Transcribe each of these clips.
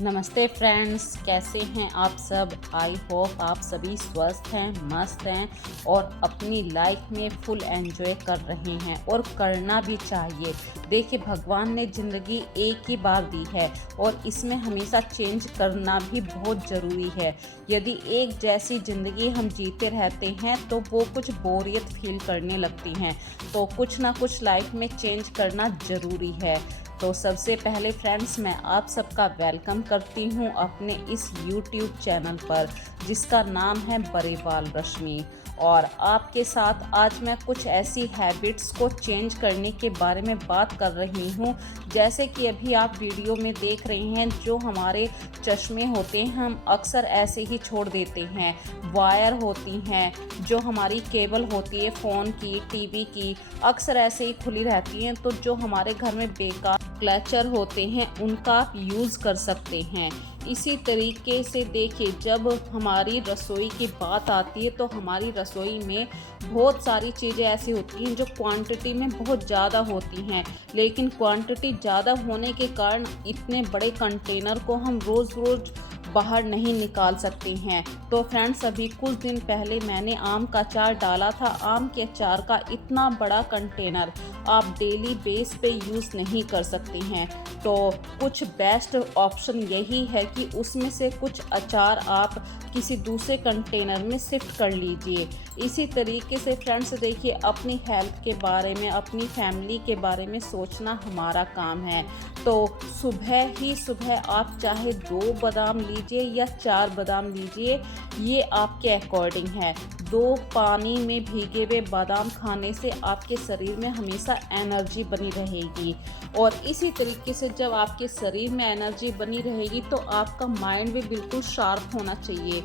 नमस्ते फ्रेंड्स, कैसे हैं आप सब। आई होप आप सभी स्वस्थ हैं, मस्त हैं और अपनी लाइफ में फुल एंजॉय कर रहे हैं और करना भी चाहिए। देखिए, भगवान ने ज़िंदगी एक ही बार दी है और इसमें हमेशा चेंज करना भी बहुत ज़रूरी है। यदि एक जैसी ज़िंदगी हम जीते रहते हैं तो वो कुछ बोरियत फील करने लगती हैं, तो कुछ ना कुछ लाइफ में चेंज करना ज़रूरी है। तो सबसे पहले फ्रेंड्स, मैं आप सबका वेलकम करती हूँ अपने इस YouTube चैनल पर, जिसका नाम है बड़े बाल रश्मि। और आपके साथ आज मैं कुछ ऐसी हैबिट्स को चेंज करने के बारे में बात कर रही हूँ। जैसे कि अभी आप वीडियो में देख रहे हैं, जो हमारे चश्मे होते हैं हम अक्सर ऐसे ही छोड़ देते हैं। वायर होती हैं, जो हमारी केबल होती है फ़ोन की, टीवी की, अक्सर ऐसे ही खुली रहती हैं। तो जो हमारे घर में बेकार क्लचर होते हैं उनका आप यूज़ कर सकते हैं। इसी तरीके से देखिए, जब हमारी रसोई की बात आती है तो हमारी रसोई में बहुत सारी चीज़ें ऐसी होती हैं जो क्वांटिटी में बहुत ज़्यादा होती हैं, लेकिन क्वांटिटी ज़्यादा होने के कारण इतने बड़े कंटेनर को हम रोज़ रोज़ बाहर नहीं निकाल सकते हैं। तो फ्रेंड्स, अभी कुछ दिन पहले मैंने आम का अचार डाला था। आम के अचार का इतना बड़ा कंटेनर आप डेली बेस पे यूज़ नहीं कर सकते हैं। तो कुछ बेस्ट ऑप्शन यही है कि उसमें से कुछ अचार आप किसी दूसरे कंटेनर में शिफ्ट कर लीजिए। इसी तरीके से फ्रेंड्स, देखिए, अपनी हेल्थ के बारे में, अपनी फैमिली के बारे में सोचना हमारा काम है। तो सुबह ही सुबह आप चाहे 2 बादाम लीजिए या 4 बादाम लीजिए, ये आपके अकॉर्डिंग है। 2 पानी में भीगे हुए बादाम खाने से आपके शरीर में हमेशा एनर्जी बनी रहेगी। और इसी तरीके से जब आपके शरीर में एनर्जी बनी रहेगी तो आपका माइंड भी बिल्कुल शार्प होना चाहिए,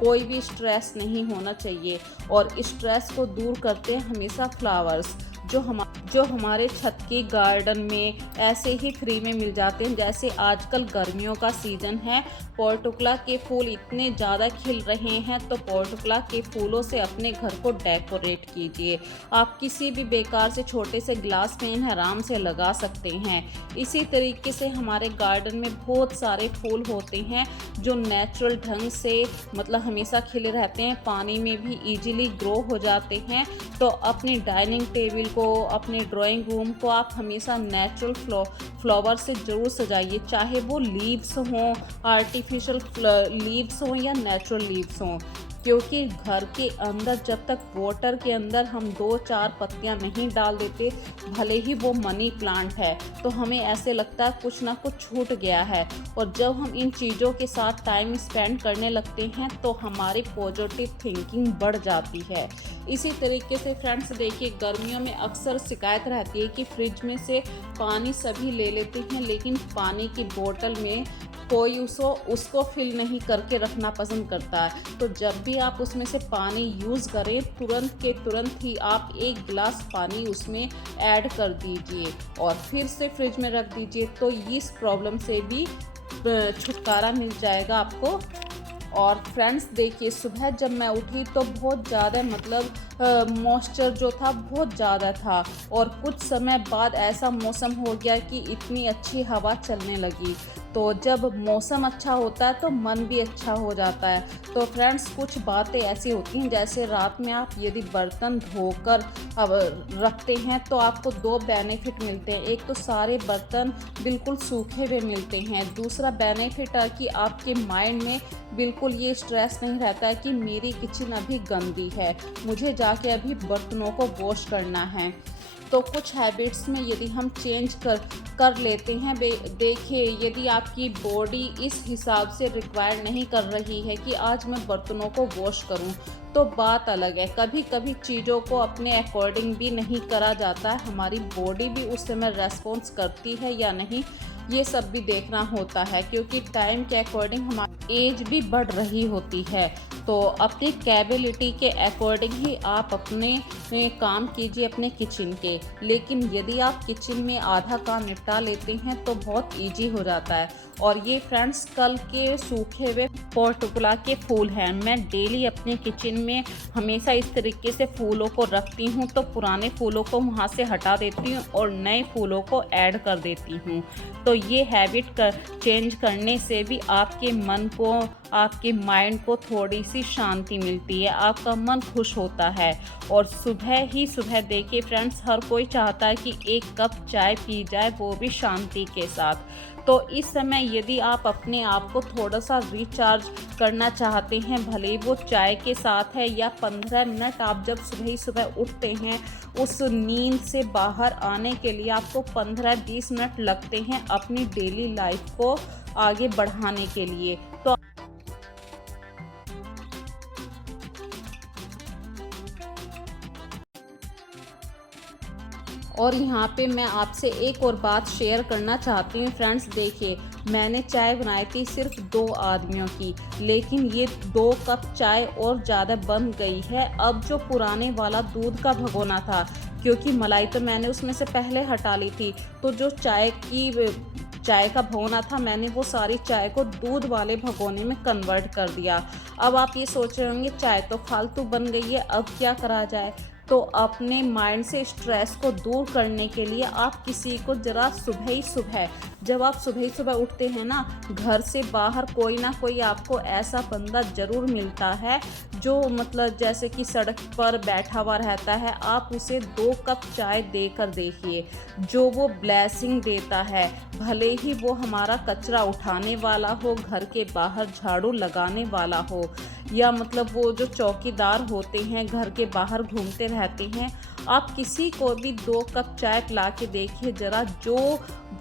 कोई भी स्ट्रेस नहीं होना चाहिए। और स्ट्रेस को दूर करते हैं हमेशा फ्लावर्स, जो हमारे छत के गार्डन में ऐसे ही फ्री में मिल जाते हैं। जैसे आजकल गर्मियों का सीज़न है, पोर्टुकला के फूल इतने ज़्यादा खिल रहे हैं, तो पोर्टुकला के फूलों से अपने घर को डेकोरेट कीजिए। आप किसी भी बेकार से छोटे से ग्लास में इन्हें आराम से लगा सकते हैं। इसी तरीके से हमारे गार्डन में बहुत सारे फूल होते हैं जो नेचुरल ढंग से मतलब हमेशा खिले रहते हैं, पानी में भी ईजिली ग्रो हो जाते हैं। तो अपनी डाइनिंग टेबल को, अपने ड्राइंग रूम को आप हमेशा नेचुरल फ्लावर से ज़रूर सजाइए, चाहे वो लीव्स हों, आर्टिफिशियल लीव्स हों या नेचुरल लीव्स हों। क्योंकि घर के अंदर जब तक वाटर के अंदर हम 2-4 पत्तियां नहीं डाल देते, भले ही वो मनी प्लांट है, तो हमें ऐसे लगता है कुछ ना कुछ छूट गया है। और जब हम इन चीज़ों के साथ टाइम स्पेंड करने लगते हैं तो हमारी पॉजिटिव थिंकिंग बढ़ जाती है। इसी तरीके से फ्रेंड्स, देखिए, गर्मियों में अक्सर शिकायत रहती है कि फ्रिज में से पानी सभी ले लेते हैं, लेकिन पानी की बोतल में कोई उसको फिल नहीं करके रखना पसंद करता है। तो जब भी आप उसमें से पानी यूज़ करें, तुरंत के तुरंत ही आप 1 गिलास पानी उसमें ऐड कर दीजिए और फिर से फ्रिज में रख दीजिए। तो इस प्रॉब्लम से भी छुटकारा मिल जाएगा आपको। और फ्रेंड्स, देखिए, सुबह जब मैं उठी तो बहुत ज़्यादा मॉइस्चर जो था बहुत ज़्यादा था, और कुछ समय बाद ऐसा मौसम हो गया कि इतनी अच्छी हवा चलने लगी। तो जब मौसम अच्छा होता है तो मन भी अच्छा हो जाता है। तो फ्रेंड्स, कुछ बातें ऐसी होती हैं, जैसे रात में आप यदि बर्तन धोकर अब रखते हैं तो आपको 2 बेनिफिट मिलते हैं। एक तो सारे बर्तन बिल्कुल सूखे हुए मिलते हैं, दूसरा बेनिफिट है कि आपके माइंड में बिल्कुल ये स्ट्रेस नहीं रहता है कि मेरी किचन अभी गंदी है, मुझे जाके अभी बर्तनों को वॉश करना है। तो कुछ हैबिट्स में यदि हम चेंज कर लेते हैं, देखिए, यदि आपकी बॉडी इस हिसाब से रिक्वायर नहीं कर रही है कि आज मैं बर्तनों को वॉश करूं, तो बात अलग है। कभी कभी चीज़ों को अपने अकॉर्डिंग भी नहीं करा जाता है, हमारी बॉडी भी उस समय रेस्पॉन्स करती है या नहीं, ये सब भी देखना होता है, क्योंकि टाइम के अकॉर्डिंग हमारी एज भी बढ़ रही होती है। तो अपनी कैपेबिलिटी के अकॉर्डिंग ही आप अपने काम कीजिए अपने किचन के। लेकिन यदि आप किचन में आधा काम निपटा लेते हैं तो बहुत इजी हो जाता है। और ये फ्रेंड्स कल के सूखे हुए पोर्टुगला के फूल हैं। मैं डेली अपने किचन में हमेशा इस तरीके से फूलों को रखती हूँ, तो पुराने फूलों को वहाँ से हटा देती हूँ और नए फूलों को ऐड कर देती हूँ। तो ये हैबिट चेंज करने से भी आपके मन को, आपके माइंड को थोड़ी सी शांति मिलती है, आपका मन खुश होता है। और सुबह ही सुबह देखिए फ्रेंड्स, हर कोई चाहता है कि एक कप चाय पी जाए, वो भी शांति के साथ। तो इस समय यदि आप अपने आप को थोड़ा सा रिचार्ज करना चाहते हैं, भले ही वो चाय के साथ है या 15 मिनट आप जब सुबह ही सुबह उठते हैं, उस नींद से बाहर आने के लिए आपको 15-20 मिनट लगते हैं अपनी डेली लाइफ को आगे बढ़ाने के लिए। तो और यहाँ पे मैं आपसे एक और बात शेयर करना चाहती हूँ फ्रेंड्स। देखिए, मैंने चाय बनाई थी सिर्फ 2 आदमियों की, लेकिन ये 2 कप चाय और ज़्यादा बन गई है। अब जो पुराने वाला दूध का भगोना था, क्योंकि मलाई तो मैंने उसमें से पहले हटा ली थी, तो जो चाय का भगोना था, मैंने वो सारी चाय को दूध वाले भगोने में कन्वर्ट कर दिया। अब आप ये सोच रहे होंगे चाय तो फालतू बन गई है, अब क्या करा जाए। तो अपने माइंड से स्ट्रेस को दूर करने के लिए आप किसी को ज़रा सुबह ही सुबह, जब आप सुबह ही सुबह उठते हैं ना, घर से बाहर कोई ना कोई आपको ऐसा बंदा ज़रूर मिलता है जो मतलब जैसे कि सड़क पर बैठा हुआ रहता है, आप उसे 2 कप चाय देकर देखिए, जो वो ब्लेसिंग देता है। भले ही वो हमारा कचरा उठाने वाला हो, घर के बाहर झाड़ू लगाने वाला हो, या मतलब वो जो चौकीदार होते हैं घर के बाहर घूमते रहते हैं, आप किसी को भी 2 कप चाय पिला के देखिए ज़रा, जो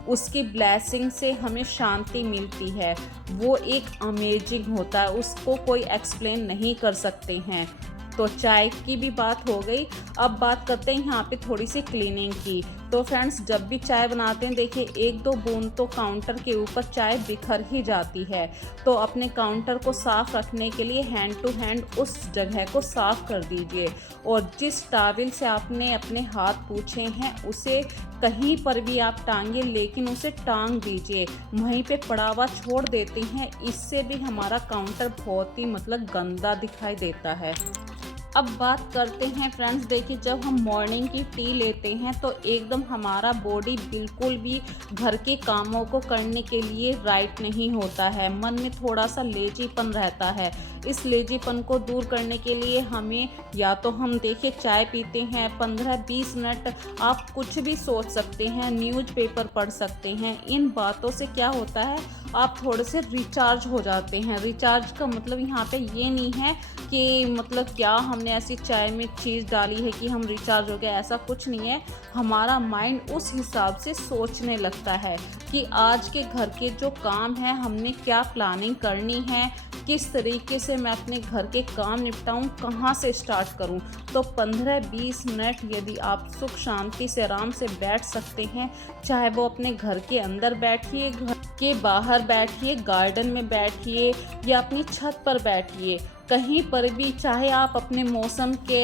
उसकी ब्लेसिंग से हमें शांति मिलती है, वो एक अमेजिंग होता है, उसको कोई एक्सप्लेन नहीं कर सकते हैं। तो चाय की भी बात हो गई, अब बात करते हैं यहाँ पे थोड़ी सी क्लीनिंग की। तो फ्रेंड्स, जब भी चाय बनाते हैं देखिए 1-2 बूंद तो काउंटर के ऊपर चाय बिखर ही जाती है। तो अपने काउंटर को साफ़ रखने के लिए हैंड टू हैंड उस जगह को साफ़ कर दीजिए, और जिस टॉवल से आपने अपने हाथ पोंछे हैं उसे कहीं पर भी आप टांगिए, लेकिन उसे टांग दीजिए, वहीं पे पड़ा हुआ छोड़ देते हैं, इससे भी हमारा काउंटर बहुत ही मतलब गंदा दिखाई देता है। अब बात करते हैं फ्रेंड्स, देखिए जब हम मॉर्निंग की टी लेते हैं तो एकदम हमारा बॉडी बिल्कुल भी घर के कामों को करने के लिए राइट नहीं होता है, मन में थोड़ा सा लेजीपन रहता है। इस लेजीपन को दूर करने के लिए हमें, या तो हम देखिए चाय पीते हैं 15-20 मिनट आप कुछ भी सोच सकते हैं, न्यूज़पेपर पढ़ सकते हैं, इन बातों से क्या होता है आप थोड़े से रिचार्ज हो जाते हैं। रिचार्ज का मतलब यहाँ पे ये नहीं है कि मतलब क्या हमने ऐसी चाय में चीज़ डाली है कि हम रिचार्ज हो गए, ऐसा कुछ नहीं है। हमारा माइंड उस हिसाब से सोचने लगता है कि आज के घर के जो काम है हमने क्या प्लानिंग करनी है, किस तरीके से मैं अपने घर के काम निपटाऊं, कहाँ से स्टार्ट करूं। तो 15-20 मिनट यदि आप सुख शांति से आराम से बैठ सकते हैं, चाहे वो अपने घर के अंदर बैठिए, घर के बाहर बैठिए, गार्डन में बैठिए या अपनी छत पर बैठिए, कहीं पर भी, चाहे आप अपने मौसम के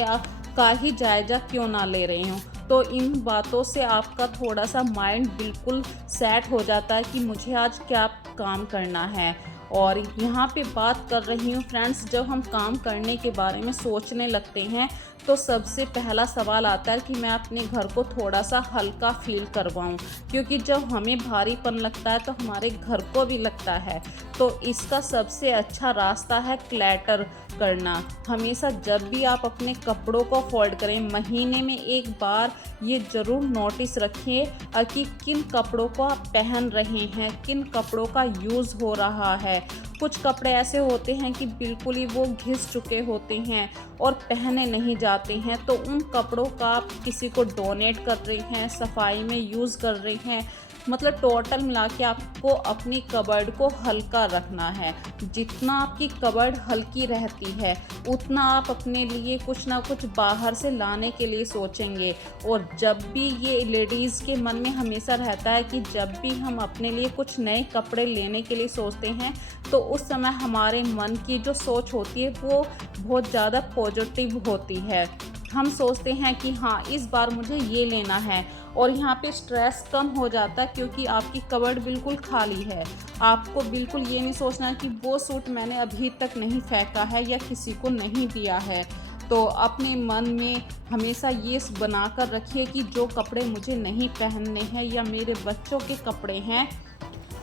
का ही जायजा क्यों ना ले रहे हों, तो इन बातों से आपका थोड़ा सा माइंड बिल्कुल सेट हो जाता है कि मुझे आज क्या काम करना है। और यहाँ पे बात कर रही हूँ फ्रेंड्स, जब हम काम करने के बारे में सोचने लगते हैं तो सबसे पहला सवाल आता है कि मैं अपने घर को थोड़ा सा हल्का फील करवाऊँ, क्योंकि जब हमें भारीपन लगता है तो हमारे घर को भी लगता है। तो इसका सबसे अच्छा रास्ता है क्लैटर करना। हमेशा जब भी आप अपने कपड़ों को फोल्ड करें, महीने में एक बार ये ज़रूर नोटिस रखिए कि किन कपड़ों को आप पहन रहे हैं, किन कपड़ों का यूज़ हो रहा है। कुछ कपड़े ऐसे होते हैं कि बिल्कुल ही वो घिस चुके होते हैं और पहने नहीं जाते हैं, तो उन कपड़ों का आप किसी को डोनेट कर रहे हैं, सफाई में यूज़ कर रहे हैं, मतलब टोटल मिला के आपको अपनी कबर्ड को हल्का रखना है। जितना आपकी कबर्ड हल्की रहती है उतना आप अपने लिए कुछ ना कुछ बाहर से लाने के लिए सोचेंगे। और जब भी ये लेडीज़ के मन में हमेशा रहता है कि जब भी हम अपने लिए कुछ नए कपड़े लेने के लिए सोचते हैं तो उस समय हमारे मन की जो सोच होती है वो बहुत ज़्यादा पॉजिटिव होती है। हम सोचते हैं कि हाँ इस बार मुझे ये लेना है, और यहाँ पे स्ट्रेस कम हो जाता है क्योंकि आपकी कबर्ड बिल्कुल खाली है। आपको बिल्कुल ये नहीं सोचना कि वो सूट मैंने अभी तक नहीं फेंका है या किसी को नहीं दिया है। तो अपने मन में हमेशा ये बना कर रखिए कि जो कपड़े मुझे नहीं पहनने हैं या मेरे बच्चों के कपड़े हैं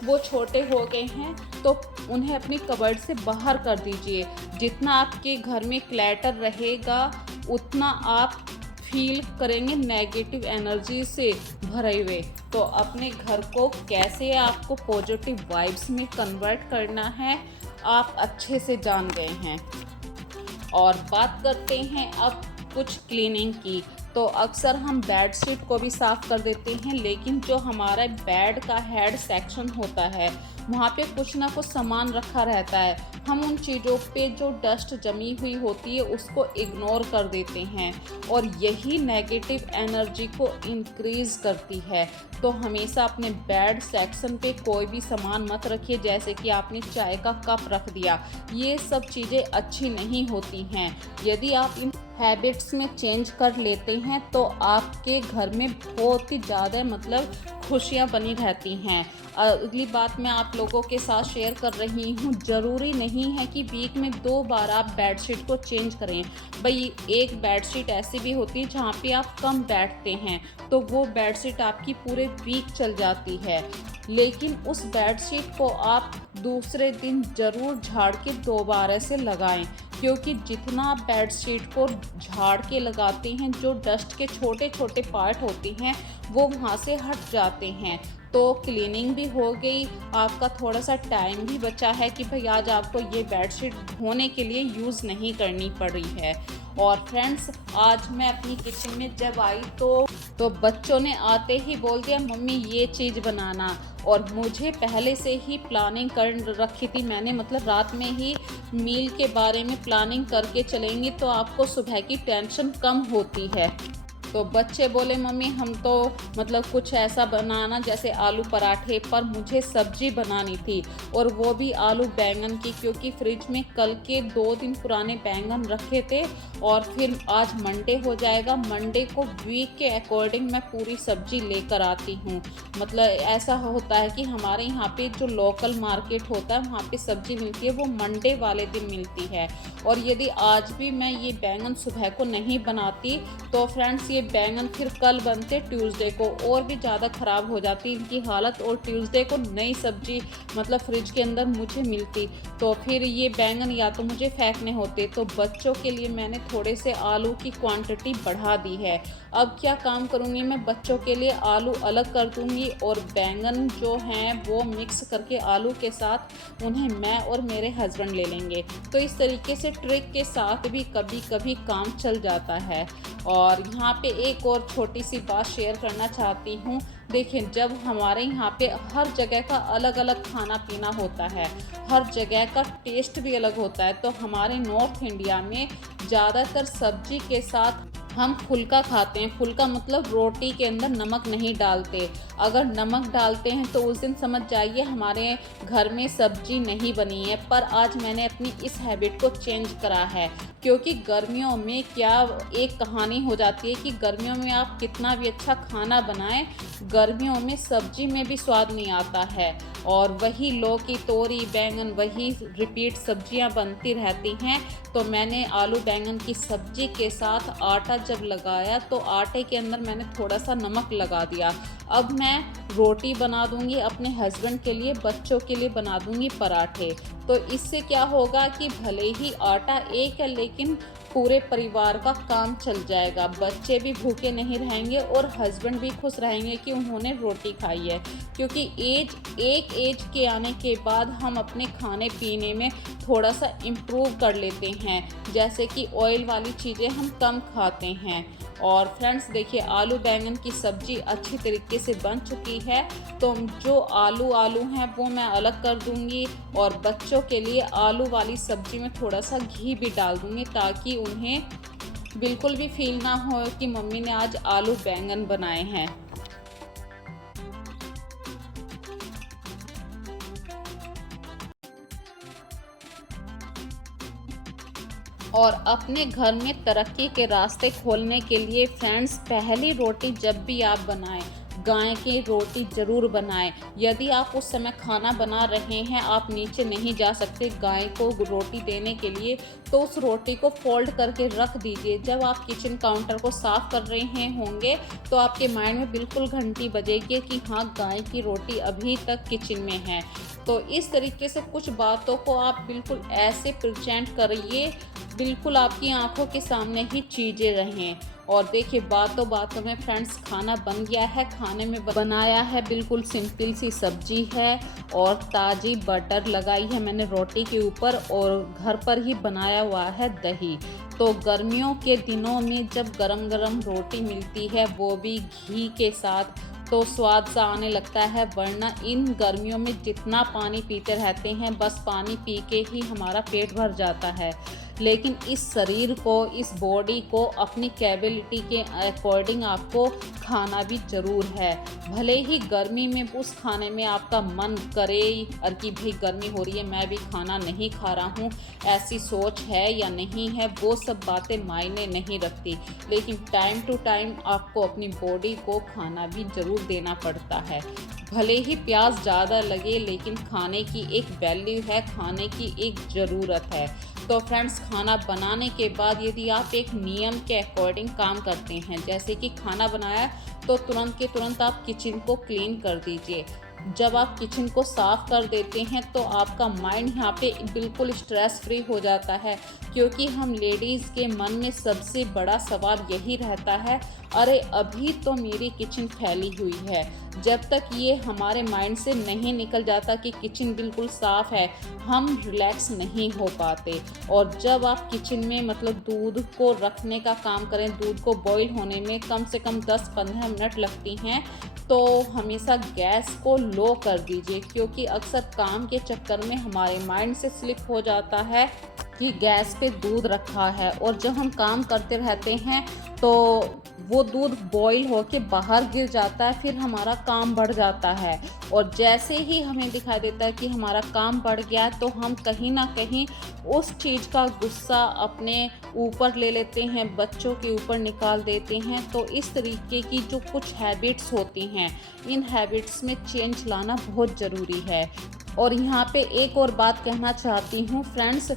वो छोटे हो गए हैं, तो उन्हें अपनी कबर्ड से बाहर कर दीजिए। जितना आपके घर में क्लैटर रहेगा उतना आप फील करेंगे नेगेटिव एनर्जी से भरे हुए। तो अपने घर को कैसे आपको पॉजिटिव वाइब्स में कन्वर्ट करना है आप अच्छे से जान गए हैं। और बात करते हैं अब कुछ क्लीनिंग की। तो अक्सर हम बेड शीट को भी साफ़ कर देते हैं, लेकिन जो हमारा बेड का हेड सेक्शन होता है वहाँ पे कुछ ना कुछ सामान रखा रहता है। हम उन चीज़ों पे जो डस्ट जमी हुई होती है उसको इग्नोर कर देते हैं, और यही नेगेटिव एनर्जी को इंक्रीज़ करती है। तो हमेशा अपने बेड सेक्शन पे कोई भी सामान मत रखिए, जैसे कि आपने चाय का कप रख दिया। ये सब चीज़ें अच्छी नहीं होती हैं। यदि आप इन हैबिट्स में चेंज कर लेते हैं तो आपके घर में बहुत ही ज़्यादा खुशियाँ बनी रहती हैं। अगली बात मैं आप लोगों के साथ शेयर कर रही हूँ, ज़रूरी नहीं है कि वीक में 2 बार आप बेडशीट को चेंज करें। भाई एक बेडशीट ऐसी भी होती है जहाँ पे आप कम बैठते हैं, तो वो बेडशीट आपकी पूरे वीक चल जाती है। लेकिन उस बेडशीट को आप दूसरे दिन ज़रूर झाड़ के दोबारा से लगाएं, क्योंकि जितना आप बेडशीट को झाड़ के लगाते हैं जो डस्ट के छोटे छोटे पार्ट होते हैं वो वहाँ से हट जाते हैं। तो क्लीनिंग भी हो गई, आपका थोड़ा सा टाइम भी बचा है कि भाई आज आपको ये बेडशीट धोने के लिए यूज़ नहीं करनी पड़ रही है। और फ्रेंड्स, आज मैं अपनी किचन में जब आई तो बच्चों ने आते ही बोल दिया मम्मी ये चीज़ बनाना, और मुझे पहले से ही प्लानिंग कर रखी थी मैंने, रात में ही मील के बारे में प्लानिंग करके चलेंगी तो आपको सुबह की टेंशन कम होती है। तो बच्चे बोले मम्मी हम तो कुछ ऐसा बनाना जैसे आलू पराठे, पर मुझे सब्जी बनानी थी और वो भी आलू बैंगन की, क्योंकि फ्रिज में कल के 2 दिन पुराने बैंगन रखे थे और फिर आज मंडे हो जाएगा। मंडे को वीक के अकॉर्डिंग मैं पूरी सब्जी लेकर आती हूँ। ऐसा होता है कि हमारे यहाँ पे जो लोकल मार्केट होता है वहाँ पे सब्जी मिलती है वो मंडे वाले दिन मिलती है। और यदि आज भी मैं ये बैंगन सुबह को नहीं बनाती तो फ्रेंड्स ये बैंगन फिर कल बनते ट्यूसडे को और भी ज़्यादा ख़राब हो जाती इनकी हालत, और ट्यूसडे को नई सब्जी फ्रिज के अंदर मुझे मिलती, तो फिर ये बैंगन या तो मुझे फेंकने होते। तो बच्चों के लिए मैंने थोड़े से आलू की क्वांटिटी बढ़ा दी है। अब क्या काम करूँगी मैं, बच्चों के लिए आलू अलग कर दूँगी और बैंगन जो हैं वो मिक्स करके आलू के साथ उन्हें मैं और मेरे हस्बैंड ले लेंगे। तो इस तरीके से ट्रिक के साथ भी कभी कभी काम चल जाता है। और यहाँ पे एक और छोटी सी बात शेयर करना चाहती हूँ। देखिए, जब हमारे यहाँ पे हर जगह का अलग अलग खाना पीना होता है, हर जगह का टेस्ट भी अलग होता है, तो हमारे नॉर्थ इंडिया में ज़्यादातर सब्जी के साथ हम फुल्का खाते हैं। फुल्का रोटी के अंदर नमक नहीं डालते। अगर नमक डालते हैं तो उस दिन समझ जाइए हमारे घर में सब्जी नहीं बनी है। पर आज मैंने अपनी इस हैबिट को चेंज करा है, क्योंकि गर्मियों में क्या एक कहानी हो जाती है कि गर्मियों में आप कितना भी अच्छा खाना बनाएं, गर्मियों में सब्जी में भी स्वाद नहीं आता है, और वही लौकी तोरी बैंगन वही रिपीट सब्जियां बनती रहती हैं। तो मैंने आलू बैंगन की सब्जी के साथ आटा जब लगाया तो आटे के अंदर मैंने थोड़ा सा नमक लगा दिया। अब मैं रोटी बना दूंगी अपने हस्बैंड के लिए, बच्चों के लिए बना दूंगी पराठे। तो इससे क्या होगा कि भले ही आटा एक है लेकिन पूरे परिवार का काम चल जाएगा, बच्चे भी भूखे नहीं रहेंगे और हस्बैंड भी खुश रहेंगे कि उन्होंने रोटी खाई है। क्योंकि एक एज के आने के बाद हम अपने खाने पीने में थोड़ा सा इम्प्रूव कर लेते हैं, जैसे कि ऑयल वाली चीज़ें हम कम खाते हैं। और फ्रेंड्स देखिए, आलू बैंगन की सब्ज़ी अच्छी तरीके से बन चुकी है, तो जो आलू हैं वो मैं अलग कर दूंगी और बच्चों के लिए आलू वाली सब्ज़ी में थोड़ा सा घी भी डाल दूंगी, ताकि उन्हें बिल्कुल भी फील ना हो कि मम्मी ने आज आलू बैंगन बनाए हैं। और अपने घर में तरक्की के रास्ते खोलने के लिए फ्रेंड्स, पहली रोटी जब भी आप बनाएं, गाय की रोटी ज़रूर बनाएं। यदि आप उस समय खाना बना रहे हैं, आप नीचे नहीं जा सकते गाय को रोटी देने के लिए, तो उस रोटी को फोल्ड करके रख दीजिए। जब आप किचन काउंटर को साफ़ कर रहे हैं होंगे, तो आपके माइंड में बिल्कुल घंटी बजेगी कि हाँ, गाय की रोटी अभी तक किचन में है। तो इस तरीके से कुछ बातों को आप बिल्कुल ऐसे प्रेजेंट करिए, बिल्कुल आपकी आंखों के सामने ही चीज़ें रहें। और देखिए, बातों बातों में फ्रेंड्स खाना बन गया है। खाने में बनाया है बिल्कुल सिंपल सी सब्जी है और ताज़ी बटर लगाई है मैंने रोटी के ऊपर, और घर पर ही बनाया हुआ है दही। तो गर्मियों के दिनों में जब गरम गरम रोटी मिलती है, वो भी घी के साथ, तो स्वाद सा आने लगता है। वरना इन गर्मियों में जितना पानी पीते रहते हैं, बस पानी पी के ही हमारा पेट भर जाता है। लेकिन इस शरीर को, इस बॉडी को अपनी कैपेबिलिटी के अकॉर्डिंग आपको खाना भी ज़रूर है। भले ही गर्मी में उस खाने में आपका मन करे और कि भाई गर्मी हो रही है, मैं भी खाना नहीं खा रहा हूँ, ऐसी सोच है या नहीं है, वो सब बातें मायने नहीं रखती। लेकिन टाइम टू टाइम आपको अपनी बॉडी को खाना भी ज़रूर देना पड़ता है। भले ही प्यास ज़्यादा लगे, लेकिन खाने की एक वैल्यू है, खाने की एक ज़रूरत है। तो फ्रेंड्स, खाना बनाने के बाद यदि आप एक नियम के अकॉर्डिंग काम करते हैं, जैसे कि खाना बनाया तो तुरंत के तुरंत आप किचन को क्लीन कर दीजिए। जब आप किचन को साफ़ कर देते हैं, तो आपका माइंड यहाँ पे बिल्कुल स्ट्रेस फ्री हो जाता है। क्योंकि हम लेडीज़ के मन में सबसे बड़ा सवाल यही रहता है, अरे अभी तो मेरी किचन फैली हुई है। जब तक ये हमारे माइंड से नहीं निकल जाता कि किचन बिल्कुल साफ़ है, हम रिलैक्स नहीं हो पाते। और जब आप किचन में मतलब दूध को रखने का काम करें, दूध को बॉईल होने में कम से कम 10-15 मिनट लगती हैं, तो हमेशा गैस को लो कर दीजिए। क्योंकि अक्सर काम के चक्कर में हमारे माइंड से स्लिप हो जाता है कि गैस पे दूध रखा है, और जब हम काम करते रहते हैं तो वो दूध बॉईल होके बाहर गिर जाता है, फिर हमारा काम बढ़ जाता है। और जैसे ही हमें दिखाई देता है कि हमारा काम बढ़ गया है, तो हम कहीं ना कहीं उस चीज़ का गुस्सा अपने ऊपर ले लेते हैं, बच्चों के ऊपर निकाल देते हैं। तो इस तरीके की जो कुछ हैबिट्स होती हैं, इन हैबिट्स में चेंज लाना बहुत ज़रूरी है। और यहाँ पे एक और बात कहना चाहती हूँ फ्रेंड्स,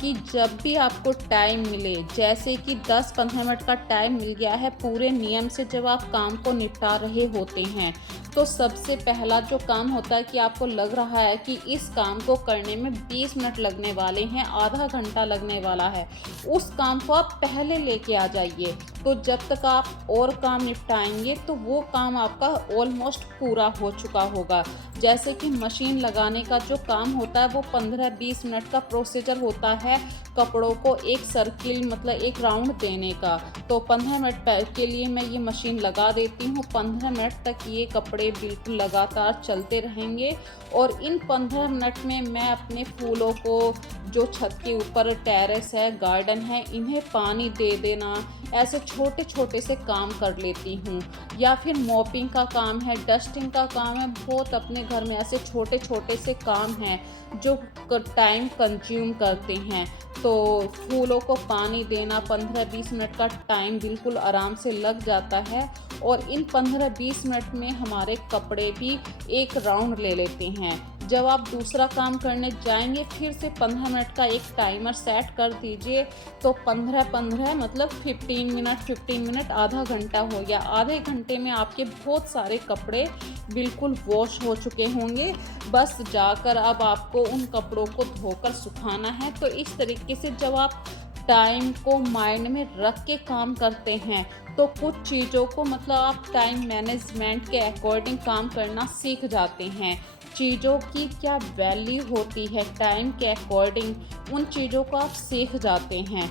कि जब भी आपको टाइम मिले, जैसे कि 10-15 मिनट का टाइम मिल गया है, पूरे नियम से जब आप काम को निपटा रहे होते हैं, तो सबसे पहला जो काम होता है कि आपको लग रहा है कि इस काम को करने में 20 मिनट लगने वाले हैं, आधा घंटा लगने वाला है, उस काम को आप पहले लेके आ जाइए। तो जब तक आप और काम निपटाएंगे, तो वो काम आपका ऑलमोस्ट पूरा हो चुका होगा। जैसे कि मशीन लगाने का जो काम होता है, वो 15-20 मिनट का प्रोसीजर होता है कपड़ों को एक सर्किल मतलब एक राउंड देने का। तो 15 मिनट के लिए मैं ये मशीन लगा देती हूँ। 15 मिनट तक ये कपड़े बिल्कुल लगातार चलते रहेंगे, और इन 15 मिनट में मैं अपने फूलों को, जो छत के ऊपर टेरेस है, गार्डन है, इन्हें पानी दे देना, ऐसे छोटे छोटे से काम कर लेती हूँ। या फिर मॉपिंग का काम है, डस्टिंग का काम है, बहुत अपने घर में ऐसे छोटे छोटे से काम हैं जो टाइम कंज्यूम करते हैं। तो फूलों को पानी देना, 15-20 मिनट का टाइम बिल्कुल आराम से लग जाता है, और इन 15-20 मिनट में हमारे कपड़े भी एक राउंड ले लेते हैं। जब आप दूसरा काम करने जाएंगे, फिर से 15 मिनट का एक टाइमर सेट कर दीजिए। तो 15-15 मतलब 15 मिनट आधा घंटा हो गया। आधे घंटे में आपके बहुत सारे कपड़े बिल्कुल वॉश हो चुके होंगे। बस जाकर अब आपको उन कपड़ों को धोकर सुखाना है। तो इस तरीके से जब आप टाइम को माइंड में रख के काम करते हैं, तो कुछ चीज़ों को मतलब आप टाइम मैनेजमेंट के अकॉर्डिंग काम करना सीख जाते हैं। चीज़ों की क्या वैल्यू होती है टाइम के अकॉर्डिंग, उन चीज़ों को आप सीख जाते हैं।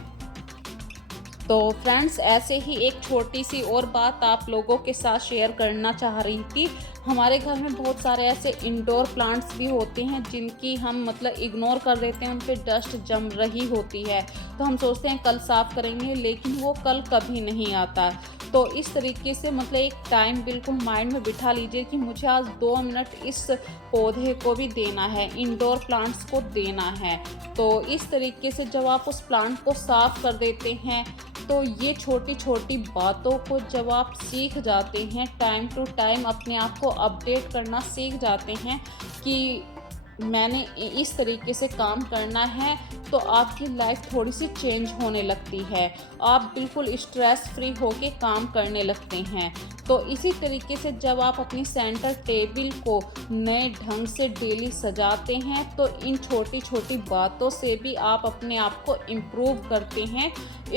तो फ्रेंड्स, ऐसे ही एक छोटी सी और बात आप लोगों के साथ शेयर करना चाह रही थी। हमारे घर में बहुत सारे ऐसे इंडोर प्लांट्स भी होते हैं जिनकी हम मतलब इग्नोर कर देते हैं, उन पे डस्ट जम रही होती है, तो हम सोचते हैं कल साफ़ करेंगे, लेकिन वो कल कभी नहीं आता। तो इस तरीके से मतलब एक टाइम बिल्कुल माइंड में बिठा लीजिए कि मुझे आज 2 मिनट इस पौधे को भी देना है, इंडोर प्लांट्स को देना है। तो इस तरीके से जब आप उस प्लांट को साफ़ कर देते हैं, तो ये छोटी छोटी बातों को जब आप सीख जाते हैं, टाइम टू टाइम अपने आप को अपडेट करना सीख जाते हैं कि मैंने इस तरीके से काम करना है, तो आपकी लाइफ थोड़ी सी चेंज होने लगती है। आप बिल्कुल स्ट्रेस फ्री होके काम करने लगते हैं। तो इसी तरीके से जब आप अपनी सेंटर टेबल को नए ढंग से डेली सजाते हैं, तो इन छोटी छोटी बातों से भी आप अपने आप को इम्प्रूव करते हैं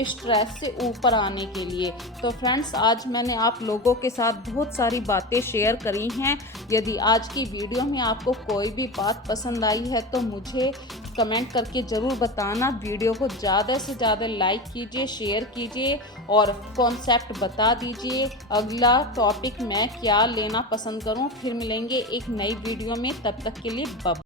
स्ट्रेस से ऊपर आने के लिए। तो फ्रेंड्स, आज मैंने आप लोगों के साथ बहुत सारी बातें शेयर करी हैं। यदि आज की वीडियो में आपको कोई भी बात पसंद आई है तो मुझे कमेंट करके ज़रूर बताना। वीडियो को ज़्यादा से ज़्यादा लाइक कीजिए, शेयर कीजिए और कॉन्सेप्ट बता दीजिए अगला टॉपिक मैं क्या लेना पसंद करूं। फिर मिलेंगे एक नई वीडियो में, तब तक के लिए बाय।